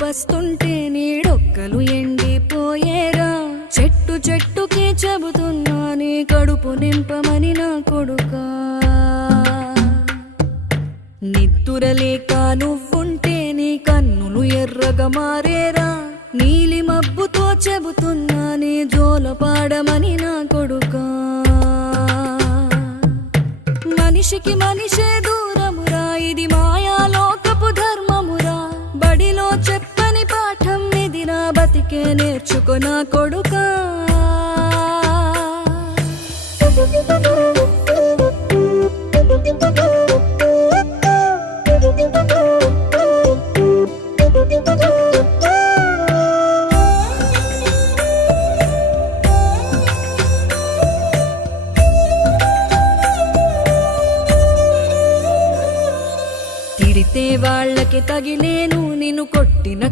వస్తుంటే నీడొక్కలు ఎండిపోయేరా చెట్టు చెట్టుకే చెబుతున్నా నీ కడుపు నింపమని నా కొడుకా నిద్దురలేక నువ్వుంటే నీ కన్నులు ఎర్రగా మారేరా నీలి మబ్బుతో చెబుతున్నా నీ జోలపాడమని నా కొడుకా మనిషికి మనిషే దూరమురా ఇది మాయాలోకపు ధర్మమురా బడిలో చెప్పని పాఠం ఇది నా బతికే నేర్చుకో నా కొడుకా తిడితే వాళ్ళకి తగిలేను నిన్ను కొట్టిన